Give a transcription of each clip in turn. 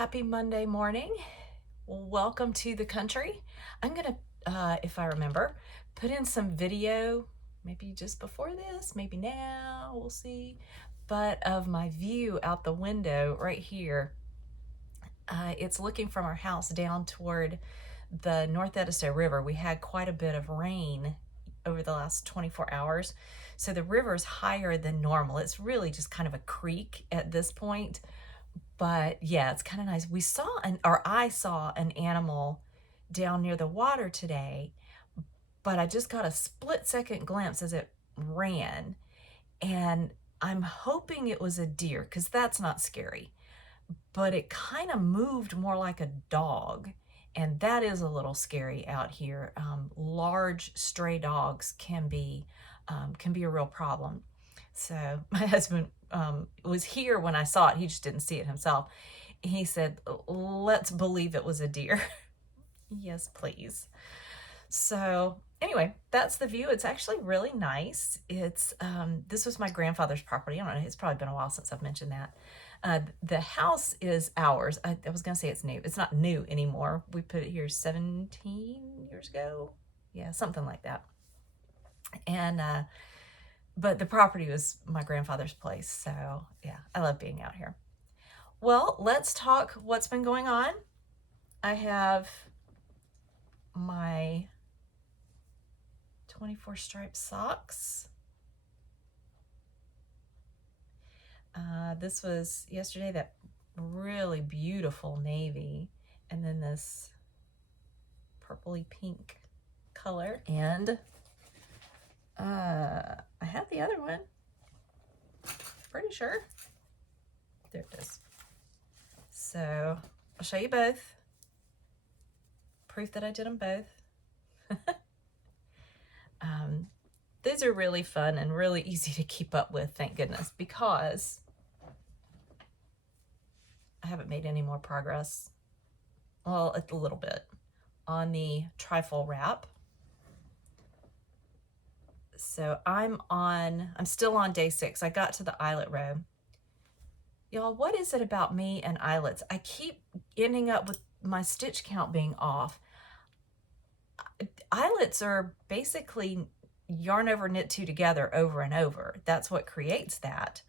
Happy Monday morning. Welcome to the country. I'm gonna, if I remember, put in some video, maybe just before this, maybe now, we'll see, but of my view out the window right here. It's looking from our house down toward the North Edisto River. We had quite a bit of rain over the last 24 hours. So the river's higher than normal. It's really just kind of a creek at this point. But yeah, it's kind of nice. I saw an animal down near the water today, but I just got a split-second glimpse as it ran. And I'm hoping it was a deer, because that's not scary. But it kind of moved more like a dog. And that is a little scary out here. Large stray dogs can be a real problem. So my husband was here when I saw it. He just didn't see it himself. He said, let's believe it was a deer. Yes, please. So anyway, that's the view. It's actually really nice. This was my grandfather's property. I don't know, it's probably been a while since I've mentioned that. The house is ours. I was going to say it's new. It's not new anymore. We put it here 17 years ago. Yeah, something like that. And, but the property was my grandfather's place. So yeah, I love being out here. Well, let's talk what's been going on. I have my 24 stripe socks. This was yesterday, that really beautiful navy, and then this purpley pink color. And I have the other one, pretty sure. There it is. So I'll show you both. Proof that I did them both. These are really fun and really easy to keep up with, thank goodness, because I haven't made any more progress, well, a little bit, on the trifle wrap. So I'm still on day 6. I got to the eyelet row. Y'all, what is it about me and eyelets? I keep ending up with my stitch count being off. Eyelets are basically yarn over knit 2 together over and over. That's what creates that.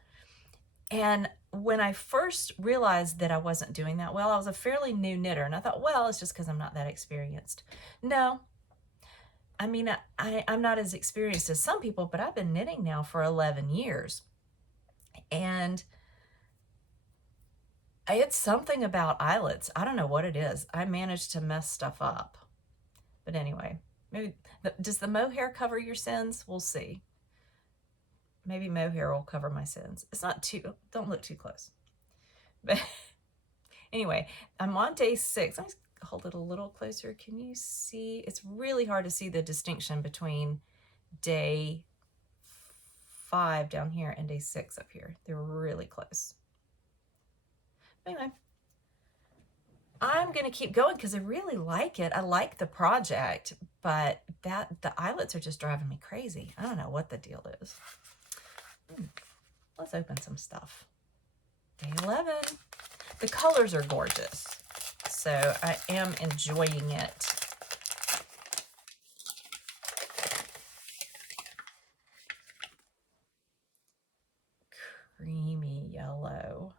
And when I first realized that I wasn't doing that well, I was a fairly new knitter, and I thought, well, it's just because I'm not that experienced. No, I mean, I'm not as experienced as some people, but I've been knitting now for 11 years. And it's something about eyelets. I don't know what it is. I managed to mess stuff up. But anyway, maybe, does the mohair cover your sins? We'll see. Maybe mohair will cover my sins. It's not too, don't look too close. But anyway, I'm on day 6. Let me hold it a little closer. Can you see? It's really hard to see the distinction between day 5 down here and day 6 up here. They're really close. Anyway, I'm going to keep going because I really like it. I like the project, but the eyelets are just driving me crazy. I don't know what the deal is. Let's open some stuff. Day 11. The colors are gorgeous, so I am enjoying it. Creamy yellow.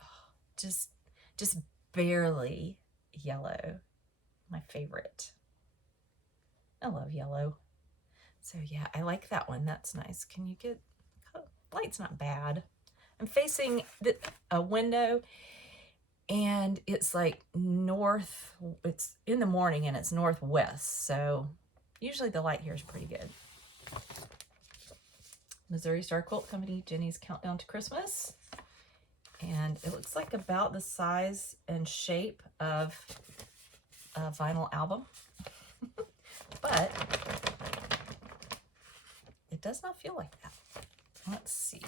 Oh, just barely yellow. My favorite. I love yellow. So yeah, I like that one. That's nice. Can you get, light's not bad. I'm facing a window, and it's like north, it's in the morning and it's northwest. So usually the light here is pretty good. Missouri Star Quilt Company, Jenny's Countdown to Christmas. And it looks like about the size and shape of a vinyl album. But it does not feel like that. Let's see.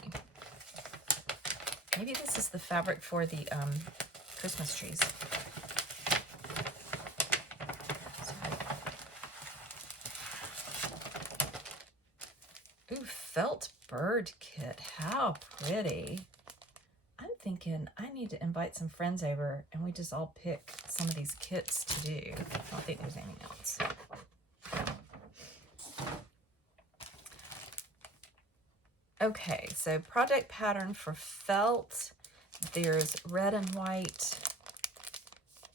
Maybe this is the fabric for the Christmas trees. Ooh, felt bird kit. How pretty. I'm thinking I need to invite some friends over and we just all pick some of these kits to do. I don't think there's anything else. Okay, so project pattern for felt. There's red and white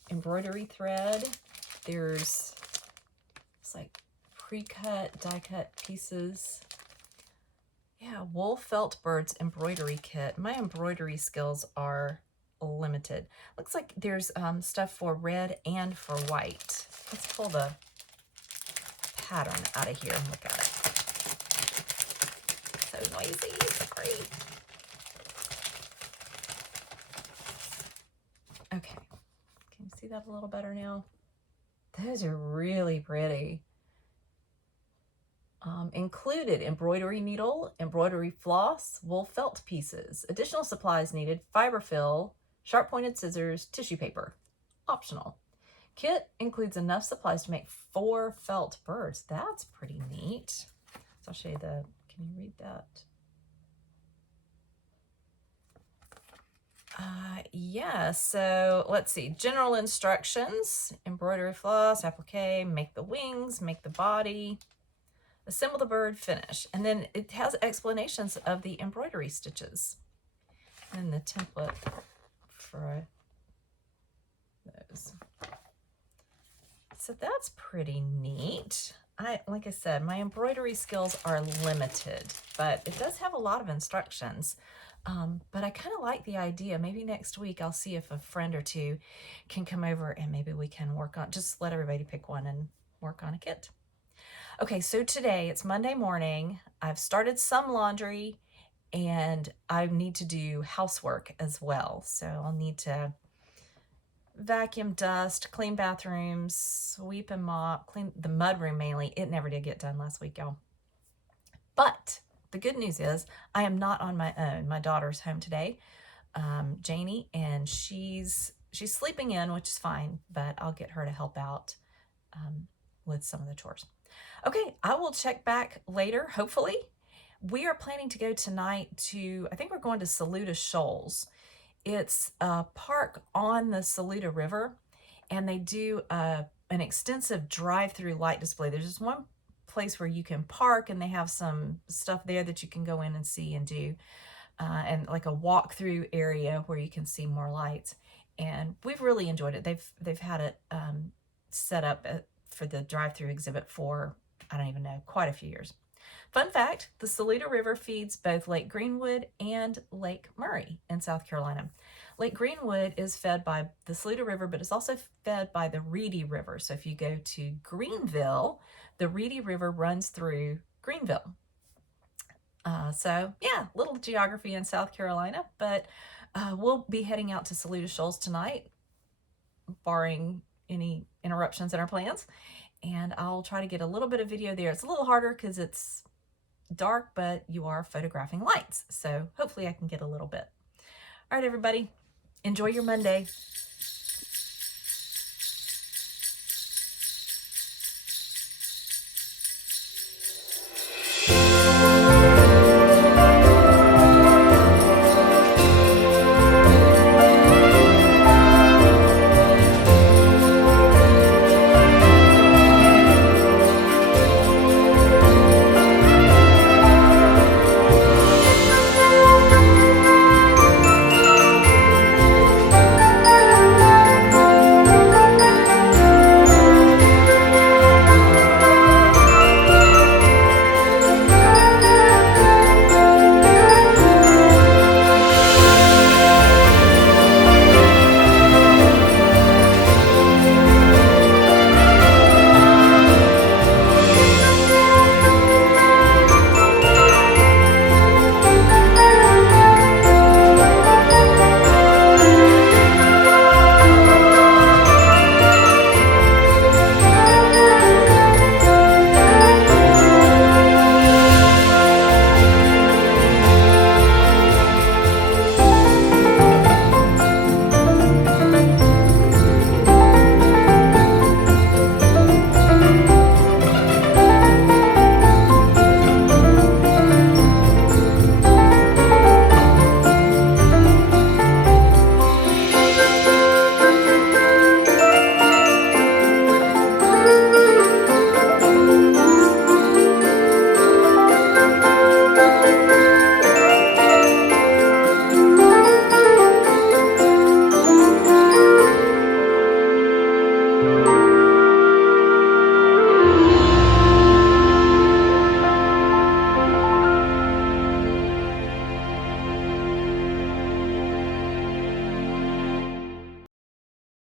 embroidery thread. There's, it's like pre-cut, die-cut pieces. Yeah, wool felt birds embroidery kit. My embroidery skills are limited. Looks like there's stuff for red and for white. Let's pull the pattern out of here and look at it. So noisy, sorry. Okay, can you see that a little better now? Those are really pretty. Included embroidery needle, embroidery floss, wool felt pieces. Additional supplies needed: fiber fill, sharp pointed scissors, tissue paper. Optional. Kit includes enough supplies to make 4 felt birds. That's pretty neat. So I'll show you the, can you read that? Yeah, so let's see. General instructions: embroidery floss, applique, make the wings, make the body, assemble the bird, finish. And then it has explanations of the embroidery stitches and the template for those. So that's pretty neat. Like I said, my embroidery skills are limited, but it does have a lot of instructions. But I kind of like the idea. Maybe next week I'll see if a friend or two can come over and maybe we can work on, just let everybody pick one and work on a kit. Okay, so today it's Monday morning. I've started some laundry and I need to do housework as well. So I'll need to vacuum, dust, clean bathrooms, sweep and mop, clean the mudroom mainly. It never did get done last week, y'all. But the good news is I am not on my own. My daughter's home today, Janie, and she's sleeping in, which is fine, but I'll get her to help out with some of the chores. Okay, I will check back later, hopefully. We are planning to go tonight to, I think we're going to Saluda Shoals. It's a park on the Saluda River, and they do an extensive drive-through light display. There's just one place where you can park, and they have some stuff there that you can go in and see and do, and like a walk-through area where you can see more lights. And we've really enjoyed it. They've had it set up for the drive-through exhibit for, I don't even know, quite a few years. Fun fact, the Saluda River feeds both Lake Greenwood and Lake Murray in South Carolina. Lake Greenwood is fed by the Saluda River, but it's also fed by the Reedy River. So if you go to Greenville, the Reedy River runs through Greenville. So yeah, little geography in South Carolina, but we'll be heading out to Saluda Shoals tonight, barring any interruptions in our plans. And I'll try to get a little bit of video there. It's a little harder because it's dark, but you are photographing lights. So hopefully I can get a little bit. All right, everybody, enjoy your Monday.